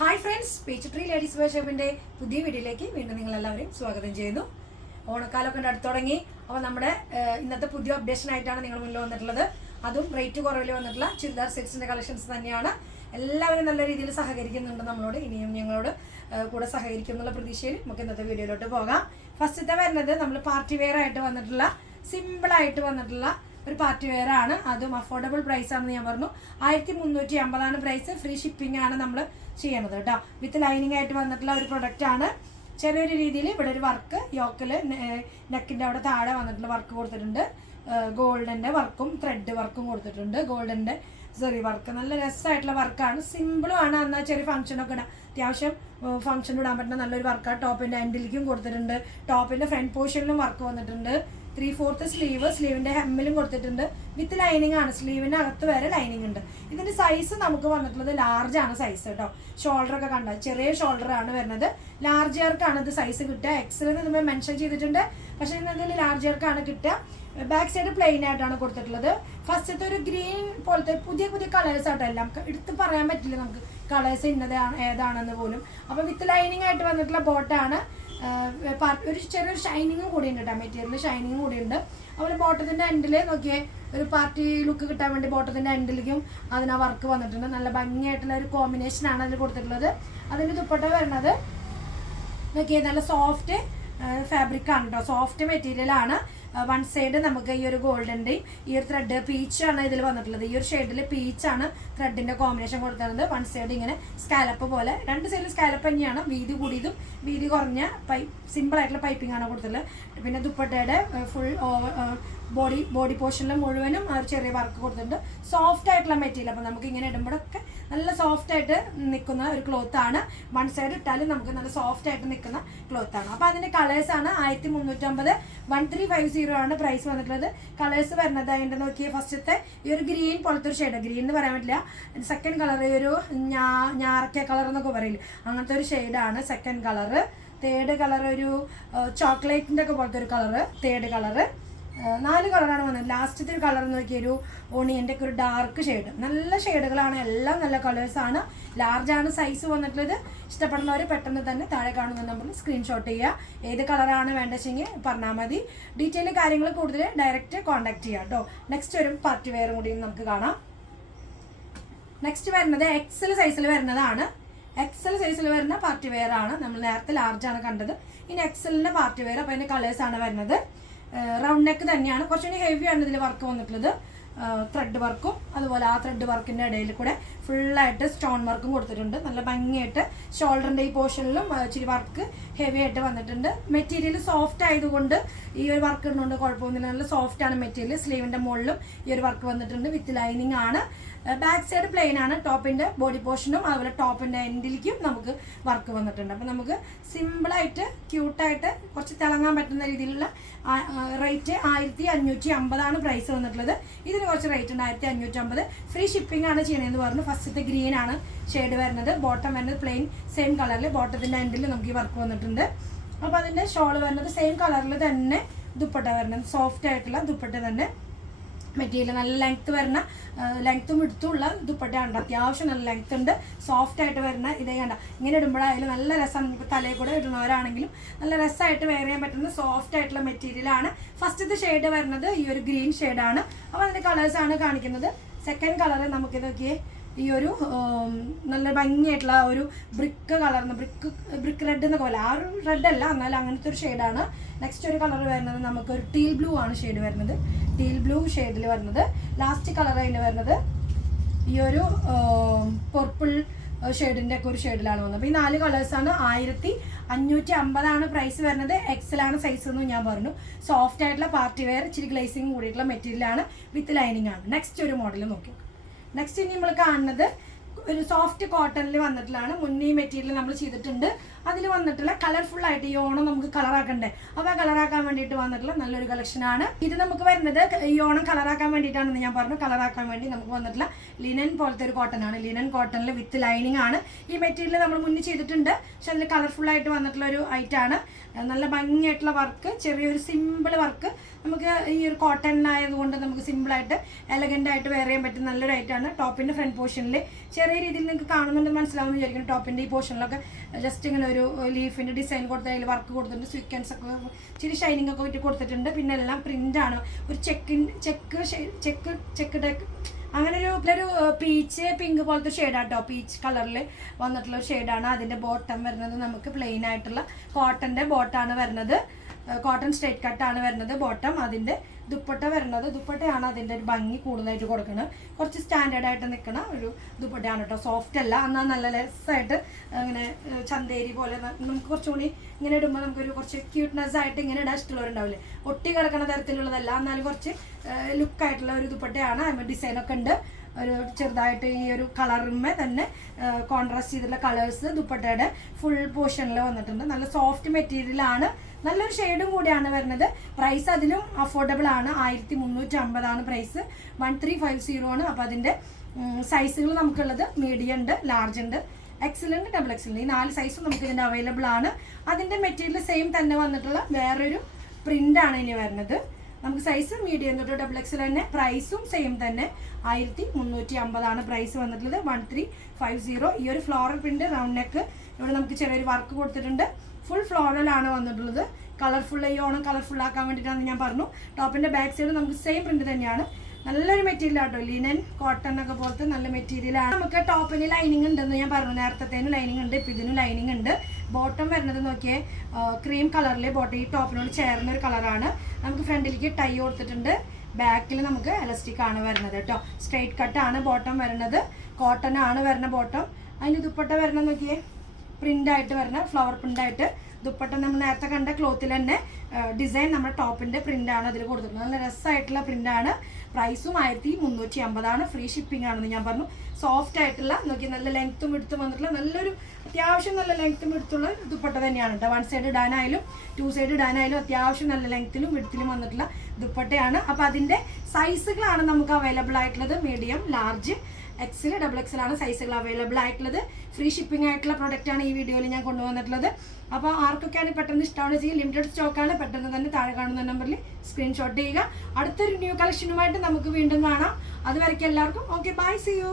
Hi friends, peach tree ladies wear ഷോപ്പിന്റെ പുതിയ വീഡിയോയിലേക്ക് വീണ്ടും നിങ്ങൾ എല്ലാവരെയും സ്വാഗതം ചെയ്യുന്നു. ഓണക്കാലമൊക്കെ അടുത്ത് തുടങ്ങി. അപ്പോൾ നമ്മുടെ ഇന്നത്തെ പുതിയ അപ്ഡേഷൻ ആയിട്ടാണ് നിങ്ങൾ മുന്നിൽ വന്നിട്ടുള്ളത്. അതും റേറ്റ് കുറവിൽ വന്നിട്ടുള്ള ചുരിദാർ സെറ്റ്സിന്റെ കളക്ഷൻസ് തന്നെയാണ്. എല്ലാവരും നല്ല രീതിയിൽ സഹകരിക്കുന്നുണ്ട് നമ്മളോട്. ഇനിയും ഞങ്ങളോട് കൂടെ സഹകരിക്കും എന്നുള്ള പ്രതീക്ഷയിൽ നമുക്ക് ഇന്നത്തെ വീഡിയോയിലോട്ട് പോകാം. ഫസ്റ്റത്തെ വരുന്നത് നമ്മൾ പാർട്ടി വെയർ ആയിട്ട് വന്നിട്ടുള്ള സിമ്പിളായിട്ട് വന്നിട്ടുള്ള ഒരു പാർട്ടി വെയർ ആണ്. അതും അഫോർഡബിൾ പ്രൈസ് ആണെന്ന് ഞാൻ പറഞ്ഞു. 1350 പ്രൈസ്. ഫ്രീ ഷിപ്പിംഗ് ആണ് നമ്മൾ ചെയ്യണത് കേട്ടോ. വിത്ത് ലൈനിങ് ആയിട്ട് വന്നിട്ടുള്ള ഒരു പ്രൊഡക്റ്റ് ആണ്. ചെറിയൊരു രീതിയിൽ ഇവിടെ ഒരു വർക്ക് യോക്കിൽ നെക്കിൻ്റെ അവിടെ താഴെ വന്നിട്ടുള്ള വർക്ക് കൊടുത്തിട്ടുണ്ട്. ഗോൾഡൻ്റെ വർക്കും ത്രെഡ് വർക്കും കൊടുത്തിട്ടുണ്ട്. ഗോൾഡൻ്റെ ചെറിയ വർക്ക് നല്ല രസമായിട്ടുള്ള വർക്കാണ്. സിമ്പിളും ആണ്. എന്നാൽ ചെറിയ ഫംഗ്ഷനൊക്കെ ഇടാം. അത്യാവശ്യം ഫംഗ്ഷൻ ഇടാൻ പറ്റുന്ന നല്ലൊരു വർക്കാണ്. ടോപ്പിൻ്റെ എൻഡിലേക്കും കൊടുത്തിട്ടുണ്ട്. ടോപ്പിൻ്റെ ഫ്രണ്ട് പോർഷനിലും വർക്ക് വന്നിട്ടുണ്ട്. 3/4 സ്ലീവിൻ്റെ ഹെമ്മിലും കൊടുത്തിട്ടുണ്ട്. വിത്ത് ലൈനിങ് ആണ്. സ്ലീവിൻ്റെ അകത്ത് വരെ ലൈനിങ് ഉണ്ട്. ഇതിൻ്റെ സൈസ് നമുക്ക് വന്നിട്ടുള്ളത് ലാർജ് ആണ് സൈസ് കേട്ടോ. ഷോൾഡറൊക്കെ കണ്ട ചെറിയ ഷോൾഡർ ആണ് വരുന്നത്. ലാർജർക്കാണ് ഇത് സൈസ് കിട്ടുക. എക്സൽ നമ്മൾ മെൻഷൻ ചെയ്തിട്ടുണ്ട്, പക്ഷേ ഇതിൽ ലാർജർക്കാണ് കിട്ടുക. ബാക്ക് സൈഡ് പ്ലെയിൻ ആയിട്ടാണ് കൊടുത്തിട്ടുള്ളത്. ഫസ്റ്റത്തെ ഒരു ഗ്രീൻ പോലത്തെ പുതിയ കളേഴ്സ് ആട്ടോ. എല്ലാം എടുത്ത് പറയാൻ പറ്റില്ല നമുക്ക് കളേഴ്സ് ഇന്നതാണ് ഏതാണെന്ന് പോലും. അപ്പോൾ വിത്ത് ലൈനിങ് ആയിട്ട് വന്നിട്ടുള്ള ബോട്ടാണ്. ഒരു ചെറിയൊരു ഷൈനിങ്ങും കൂടി ഉണ്ട് കേട്ടോ. മെറ്റീരിയൽ ഷൈനിങ്ങും കൂടി ഉണ്ട്. അതുപോലെ ബോട്ടത്തിൻ്റെ എൻഡിൽ നോക്കിയേ ഒരു പാർട്ടി ലുക്ക് കിട്ടാൻ വേണ്ടി ബോട്ടത്തിൻ്റെ എൻഡിലേക്കും അതിന് ആ വർക്ക് വന്നിട്ടുണ്ട്. നല്ല ഭംഗിയായിട്ടുള്ള ഒരു കോമ്പിനേഷനാണ് അതിൽ കൊടുത്തിട്ടുള്ളത്. അതിൻ്റെ ദുപ്പട്ട വരുന്നത് നോക്കിയേ നല്ല സോഫ്റ്റ് ഫാബ്രിക് ആണ് കേട്ടോ. സോഫ്റ്റ് മെറ്റീരിയൽ ആണ്. വൺ സൈഡ് നമുക്ക് ഈ ഒരു ഗോൾഡൻ്റെയും ഈ ഒരു ത്രെഡ് പീച്ചാണ് ഇതിൽ വന്നിട്ടുള്ളത്. ഈ ഒരു ഷെയ്ഡിൽ പീച്ചാണ് ത്രെഡിൻ്റെ കോമ്പിനേഷൻ കൊടുത്തിരുന്നത്. വൺ സൈഡ് ഇങ്ങനെ സ്കാലപ്പ് പോലെ, രണ്ട് സൈഡിൽ സ്കാലപ്പ് തന്നെയാണ്. വീതി കൂടിയതും വീതി കുറഞ്ഞ സിമ്പിളായിട്ടുള്ള പൈപ്പിംഗ് ആണ് കൊടുത്തിട്ടുള്ളത്. പിന്നെ ദുപ്പട്ടയുടെ ഫുൾ ബോഡി പോർഷനിൽ മുഴുവനും ആ ഒരു ചെറിയ വർക്ക് കൊടുത്തിട്ടുണ്ട്. സോഫ്റ്റ് ആയിട്ടുള്ള മെറ്റീരിയൽ. അപ്പോൾ നമുക്ക് ഇങ്ങനെ ഇടുമ്പോഴൊക്കെ നല്ല സോഫ്റ്റ് ആയിട്ട് നിൽക്കുന്ന ഒരു ക്ലോത്ത് ആണ്. വൺ സൈഡ് ഇട്ടാലും നമുക്ക് നല്ല സോഫ്റ്റ് ആയിട്ട് നിൽക്കുന്ന ക്ലോത്ത് ആണ്. അപ്പോൾ അതിൻ്റെ കളേഴ്സാണ് 1350 1350 ആണ് പ്രൈസ് വന്നിട്ടുള്ളത്. കളേഴ്സ് വരുന്നത് അതിൻ്റെ നോക്കിയ ഫസ്റ്റത്തെ ഈ ഒരു ഗ്രീൻ പോലത്തെ ഒരു ഷെയ്ഡ്, ഗ്രീൻ എന്ന് പറയാൻ പറ്റില്ല. സെക്കൻഡ് കളർ ഈ ഒരു ഞാറക്ക കളർ എന്നൊക്കെ പറയില്ല, അങ്ങനത്തെ ഒരു ഷെയ്ഡാണ് സെക്കൻഡ് കളറ്. തേർഡ് കളർ ഒരു ചോക്ലേറ്റിൻ്റെ ഒക്കെ പോലത്തെ ഒരു കളറ് തേർഡ് കളറ്. 4 കളറാണ് വന്നത്. ലാസ്റ്റത്തെ ഒരു കളർ നോക്കിയൊരു ഓണിയൻ്റെ ഒക്കെ ഒരു ഡാർക്ക് ഷെയ്ഡ്. നല്ല ഷെയ്ഡുകളാണ്, എല്ലാം നല്ല കളേഴ്സാണ്. ലാർജാണ് സൈസ് വന്നിട്ടുള്ളത്. ഇഷ്ടപ്പെടുന്നവർ പെട്ടെന്ന് തന്നെ താഴെ കാണുന്ന നമ്പറിൽ സ്ക്രീൻഷോട്ട് ചെയ്യുക. ഏത് കളറാണ് വേണ്ടതെങ്കിൽ പറഞ്ഞാൽ മതി. ഡീറ്റെയിൽ കാര്യങ്ങൾ കൂടുതൽ ഡയറക്റ്റ് കോൺടാക്ട് ചെയ്യുക കേട്ടോ. നെക്സ്റ്റ് ഒരു പാർട്ടി വെയറും കൂടി നമുക്ക് കാണാം. നെക്സ്റ്റ് വരുന്നത് എക്സൽ സൈസിൽ വരുന്നതാണ്. എക്സൽ സൈസിൽ വരുന്ന പാർട്ടി വെയർ ആണ്. നമ്മൾ നേരത്തെ ലാർജാണ് കണ്ടത്. ഇനി എക്സലിൻ്റെ പാർട്ടി വെയർ. അപ്പോൾ അതിൻ്റെ കളേഴ്സാണ് വരുന്നത്. റൗണ്ട് നെക്ക് തന്നെയാണ്. കുറച്ചുകൂടി ഹെവിയാണ് ഇതിൽ വർക്ക് വന്നിട്ടുള്ളത്. ത്രെഡ് വർക്കും അതുപോലെ ആ ത്രെഡ് വർക്കിൻ്റെ ഇടയിൽ കൂടെ ഫുള്ളായിട്ട് സ്റ്റോൺ വർക്കും കൊടുത്തിട്ടുണ്ട്. നല്ല ഭംഗിയായിട്ട് ഷോൾഡറിൻ്റെ ഈ പോർഷനിലും ഇച്ചിരി വർക്ക് ഹെവി ആയിട്ട് വന്നിട്ടുണ്ട്. മെറ്റീരിയൽ സോഫ്റ്റ് ആയതുകൊണ്ട് ഈ ഒരു വർക്ക് ഇടുന്നുണ്ട് കുഴപ്പമൊന്നുമില്ല. നല്ല സോഫ്റ്റ് ആണ് മെറ്റീരിയൽ. സ്ലീവിൻ്റെ മുകളിലും ഈ ഒരു വർക്ക് വന്നിട്ടുണ്ട്. വിത്ത് ലൈനിങ് ആണ്. ബാക്ക് സൈഡ് പ്ലെയിൻ ആണ്. ടോപ്പിൻ്റെ ബോഡി പോർഷനും അതുപോലെ ടോപ്പിൻ്റെ എൻഡിലേക്കും നമുക്ക് വർക്ക് വന്നിട്ടുണ്ട്. അപ്പോൾ നമുക്ക് സിമ്പിളായിട്ട് ക്യൂട്ടായിട്ട് കുറച്ച് തിളങ്ങാൻ പറ്റുന്ന രീതിയിലുള്ള റേറ്റ് 1550 ആണ് പ്രൈസ് വന്നിട്ടുള്ളത്. ഇതിന് കുറച്ച് റേറ്റ് ഉണ്ട് 1550. ഫ്രീ ഷിപ്പിംഗ് ആണ് ചെയ്യണമെന്ന് പറഞ്ഞു. ഫസ്റ്റത്തെ ഗ്രീൻ ആണ് ഷെയ്ഡ് വരുന്നത്. ബോട്ടം വരുന്നത് പ്ലെയിൻ സെയിം കളറിൽ. ബോട്ടത്തിൻ്റെ എൻഡിൽ നമുക്ക് ഈ വർക്ക് വന്നിട്ടുണ്ട്. അപ്പോൾ അതിൻ്റെ ഷോൾ വരുന്നത് സെയിം കളറിൽ തന്നെ. ദുപ്പട്ട വരുന്നത് സോഫ്റ്റ് ആയിട്ടുള്ള ദുപ്പട്ട തന്നെ. മെറ്റീരിയൽ നല്ല ലെങ്ത്ത് വരുന്ന ലെങ്ത്തും എടുത്തുള്ള ദുപ്പട്ടയാണ്. അത്യാവശ്യം നല്ല ലെങ്ത്ത് ഉണ്ട്. സോഫ്റ്റ് ആയിട്ട് വരുന്ന ഇതേ കണ്ട ഇങ്ങനെ ഇടുമ്പോഴായാലും നല്ല രസമാണ്. ഇപ്പോൾ തലയിൽ കൂടെ ഇടുന്നവരാണെങ്കിലും നല്ല രസമായിട്ട് വെയർ ചെയ്യാൻ പറ്റുന്ന സോഫ്റ്റ് ആയിട്ടുള്ള മെറ്റീരിയലാണ്. ഫസ്റ്റത്തെ ഷെയ്ഡ് വരുന്നത് ഈ ഒരു ഗ്രീൻ ഷെയ്ഡാണ്. അപ്പോൾ അതിൻ്റെ കളേഴ്സാണ് കാണിക്കുന്നത്. സെക്കൻഡ് കളറ് നമുക്ക് നോക്കിയേ ഈ ഒരു നല്ല ഭംഗിയായിട്ടുള്ള ഒരു ബ്രിക്ക് കളർന്ന് ബ്രിക്ക് റെഡ് എന്നൊക്കെ പോലെ. ആ ഒരു റെഡ് അല്ല, എന്നാലും അങ്ങനത്തെ ഒരു ഷെയ്ഡാണ്. നെക്സ്റ്റ് ഒരു കളർ വരുന്നത് നമുക്കൊരു ടീൽ ബ്ലൂ ആണ് ഷെയ്ഡ് വരുന്നത്. ടീൽ ബ്ലൂ ഷെയ്ഡിൽ വരുന്നത്. ലാസ്റ്റ് കളർ അതിൻ്റെ വരുന്നത് ഈ ഒരു പർപ്പിൾ ഷെയ്ഡിൻ്റെ ഒക്കെ ഒരു ഷെയ്ഡിലാണ് വന്നത്. അപ്പോൾ ഈ 4 കളേഴ്സാണ്. 1550 ആണ് പ്രൈസ് വരുന്നത്. എക്സലാണ് സൈസ് എന്ന് ഞാൻ പറഞ്ഞു. സോഫ്റ്റ് ആയിട്ടുള്ള പാർട്ടി വെയർ ഇച്ചിരി ഗ്ലേസിങ് കൂടിയിട്ടുള്ള മെറ്റീരിയലാണ്. വിത്ത് ലൈനിങ് ആണ്. നെക്സ്റ്റ് ഒരു മോഡൽ നോക്കി. നെക്സ്റ്റ് ഇനി നമ്മൾ കാണുന്നത് ഒരു സോഫ്റ്റ് കോട്ടണിൽ വന്നിട്ടുള്ളതാണ്. മുന്നേ മെറ്റീരിയൽ നമ്മൾ ചെയ്തിട്ടുണ്ട്. അതിൽ വന്നിട്ടുള്ള കളർഫുൾ ആയിട്ട് ഈ ഓണം നമുക്ക് കളറാക്കണ്ടേ, അപ്പോൾ ആ കളറാക്കാൻ വേണ്ടിയിട്ട് വന്നിട്ടുള്ള നല്ലൊരു കളക്ഷനാണ്. ഇത് നമുക്ക് വരുന്നത് ഈ ഓണം കളറാക്കാൻ വേണ്ടിയിട്ടാണെന്ന് ഞാൻ പറഞ്ഞു. കളറാക്കാൻ വേണ്ടി നമുക്ക് വന്നിട്ടുള്ള ലിനൻ പോലത്തെ ഒരു കോട്ടൺ ആണ്. ലിനൻ കോട്ടണിൽ വിത്ത് ലൈനിങ് ആണ്. ഈ മെറ്റീരിയൽ നമ്മൾ മുന്നേ ചെയ്തിട്ടുണ്ട്, പക്ഷെ അതിൽ കളർഫുൾ ആയിട്ട് വന്നിട്ടുള്ള ഒരു ഐറ്റാണ്. നല്ല ഭംഗിയായിട്ടുള്ള വർക്ക്, ചെറിയൊരു സിമ്പിൾ വർക്ക്. നമുക്ക് ഈ ഒരു കോട്ടൺ ആയതുകൊണ്ട് നമുക്ക് സിമ്പിളായിട്ട് എലഗൻ്റ് ആയിട്ട് വെയർ ചെയ്യാൻ പറ്റുന്ന നല്ലൊരു ഐറ്റാണ്. ടോപ്പിൻ്റെ ഫ്രണ്ട് പോർഷനിൽ ചെറിയ ചെറിയ രീതിയിൽ നിങ്ങൾക്ക് കാണുന്നുണ്ടെന്ന് മനസ്സിലാവുമെന്ന് വിചാരിക്കുന്നു. ടോപ്പിൻ്റെ ഈ പോർഷനിലൊക്കെ ജസ്റ്റ് ഇങ്ങനെ ഒരു ലീഫിൻ്റെ ഡിസൈൻ കൊടുത്ത് അതിൽ വർക്ക് കൊടുത്തിട്ടുണ്ട്. സ്വീക്കൻസ് ഒക്കെ ഇച്ചിരി ഷൈനിങ് ഒക്കെ ഇട്ട് കൊടുത്തിട്ടുണ്ട്. പിന്നെ എല്ലാം പ്രിൻ്റാണ്. ഒരു ചെക്ക് അങ്ങനെ ഒരു പീച്ച് പിങ്ക് പോലത്തെ ഷെയ്ഡാട്ടോ. പീച്ച് കളറിൽ വന്നിട്ടുള്ള ഒരു ഷെയ്ഡാണ്. അതിൻ്റെ ബോട്ടം വരുന്നത് നമുക്ക് പ്ലെയിൻ ആയിട്ടുള്ള കോട്ടൻ്റെ ബോട്ടാണ് വരുന്നത്. കോട്ടൺ സ്ട്രേറ്റ് കട്ടാണ് വരുന്നത് ബോട്ടം. അതിൻ്റെ ദുപ്പട്ട വരുന്നത്, ദുപ്പട്ടയാണ് അതിൻ്റെ ഒരു ഭംഗി കൂടുതലായിട്ട് കൊടുക്കുന്നത്. കുറച്ച് സ്റ്റാൻഡേർഡ് ആയിട്ട് നിൽക്കുന്ന ഒരു ദുപ്പട്ടയാണ് കേട്ടോ. സോഫ്റ്റ് അല്ല, എന്നാൽ നല്ല ലെസ്സായിട്ട് ഇങ്ങനെ ചന്തേരി പോലെ നമുക്ക് കുറച്ചുകൂടി ഇങ്ങനെ ഇടുമ്പോൾ നമുക്കൊരു കുറച്ച് ക്യൂട്ട്നെസ് ആയിട്ട് ഇങ്ങനെ ഇടാൻ ഇഷ്ടമുള്ളവരുണ്ടാവില്ലേ. ഒട്ടി കിടക്കുന്ന തരത്തിലുള്ളതല്ല, എന്നാലും കുറച്ച് ലുക്കായിട്ടുള്ള ഒരു ദുപ്പട്ടയാണ്. ഡിസൈനൊക്കെ ഉണ്ട്. ഒരു ചെറുതായിട്ട് ഈ ഒരു കളറിന്മേ തന്നെ കോൺട്രാസ്റ്റ് ചെയ്തിട്ടുള്ള കളേഴ്സ് ദുപ്പട്ടയുടെ ഫുൾ പോർഷനിൽ വന്നിട്ടുണ്ട്. നല്ല സോഫ്റ്റ് മെറ്റീരിയലാണ്, നല്ലൊരു ഷെയ്ഡും കൂടിയാണ് വരുന്നത്. പ്രൈസ് അതിലും അഫോർഡബിൾ ആണ്. 1350 പ്രൈസ്. 1350 ആണ്. അപ്പോൾ അതിൻ്റെ സൈസുകൾ നമുക്കുള്ളത് മീഡിയം ഉണ്ട്, ലാർജ് ഉണ്ട്, എക്സൽ ഉണ്ട്, ഡബിൾ എക്സൽ ഉണ്ട്. ഈ 4 സൈസും നമുക്ക് ഇതിൻ്റെ അവൈലബിൾ ആണ്. അതിൻ്റെ മെറ്റീരിയൽ സെയിം തന്നെ വന്നിട്ടുള്ള വേറൊരു പ്രിൻ്റാണ് ഇനി വരുന്നത്. നമുക്ക് സൈസ് മീഡിയം തൊട്ട് ഡബിൾ എക്സൽ തന്നെ. പ്രൈസും സെയിം തന്നെ 1350 പ്രൈസ് വന്നിട്ടുള്ളത്. 1350. ഈ ഒരു ഫ്ലോറൽ പ്രിന്റ് റൗണ്ട് നെക്ക്, ഇവിടെ നമുക്ക് ചെറിയൊരു വർക്ക് കൊടുത്തിട്ടുണ്ട്. ഫുൾ ഫ്ലോറലാണ് വന്നിട്ടുള്ളത്. കളർഫുൾ, ഈ ഓണം കളർഫുൾ ആക്കാൻ വേണ്ടിയിട്ടാണ് ഞാൻ പറഞ്ഞു. ടോപ്പിൻ്റെ ബാക്ക് സൈഡ് നമുക്ക് സെയിം പ്രിന്റ് തന്നെയാണ്. നല്ലൊരു മെറ്റീരിയൽ ആട്ടോ. ലിനൻ കോട്ടൺ ഒക്കെ പോലത്തെ നല്ല മെറ്റീരിയലാണ്. നമുക്ക് ടോപ്പിന് ലൈനിങ് ഉണ്ടെന്ന് ഞാൻ പറഞ്ഞു. നേരത്തേനും ലൈനിങ് ഉണ്ട്, ഇപ്പം ഇതിനും ലൈനിങ് ഉണ്ട്. ബോട്ടം വരുന്നത് നോക്കിയേ, ക്രീം കളറിൽ ബോട്ടം ഈ ടോപ്പിനോട് ചേർന്ന ഒരു കളറാണ്. നമുക്ക് ഫ്രണ്ടിലേക്ക് ടൈ കൊടുത്തിട്ടുണ്ട്. ബാക്കിൽ നമുക്ക് എലാസ്റ്റിക് ആണ് വരുന്നത് കേട്ടോ. സ്ട്രെയിറ്റ് കട്ടാണ് ബോട്ടം വരുന്നത്. കോട്ടൺ ആണ് വരുന്ന ബോട്ടം. അതിന് ദുപ്പട്ട വരുന്നത് നോക്കിയേ, പ്രിൻ്റായിട്ട് വരുന്ന ഫ്ലവർ പ്രിൻ്റായിട്ട് ദുപ്പട്ട നമ്മൾ നേരത്തെ കണ്ട ക്ലോത്തിൽ തന്നെ ഡിസൈൻ നമ്മുടെ ടോപ്പിൻ്റെ പ്രിൻ്റാണ് അതിൽ കൊടുത്തിട്ടുള്ളത്. നല്ല രസമായിട്ടുള്ള പ്രിൻ്റാണ്. പ്രൈസും 1350. ഫ്രീ ഷിപ്പിംഗ് ആണെന്ന് ഞാൻ പറഞ്ഞു. സോഫ്റ്റ് ആയിട്ടുള്ള നോക്കി, നല്ല ലെങ്ത്തും എടുത്തും വന്നിട്ടുള്ള നല്ലൊരു അത്യാവശ്യം നല്ല ലെങ്ത്തും എടുത്തുള്ള ദുപ്പട്ട തന്നെയാണ് കേട്ടോ. 1 സൈഡ് ഇടാനായാലും 2 സൈഡ് ഇടാനായാലും അത്യാവശ്യം നല്ല ലെങ്ത്തിലും എടുത്തിലും വന്നിട്ടുള്ള ദുപ്പട്ടയാണ്. അപ്പോൾ അതിൻ്റെ സൈസുകളാണ് നമുക്ക് അവൈലബിൾ ആയിട്ടുള്ളത്. Medium, large, XL, double XL ആണ് സൈസുകൾ അവൈലബിൾ ആയിട്ടുള്ളത്. ഫ്രീ ഷിപ്പിംഗ് ആയിട്ടുള്ള പ്രൊഡക്റ്റാണ് ഈ വീഡിയോയിൽ ഞാൻ കൊണ്ടുവന്നിട്ടുള്ളത്. അപ്പോൾ ആർക്കൊക്കെയാണ് പെട്ടെന്ന് ഇഷ്ടമാണെന്ന് വെച്ചാൽ ലിമിറ്റഡ് സ്റ്റോക്കാണ്. പെട്ടെന്ന് തന്നെ താഴെ കാണുന്ന നമ്പറിൽ സ്ക്രീൻഷോട്ട് ചെയ്യുക. അടുത്തൊരു ന്യൂ കളക്ഷനുമായിട്ട് നമുക്ക് വീണ്ടും കാണാം. അതുവരെയ്ക്കും എല്ലാവർക്കും ഓക്കെ, ബൈ, സീ യു.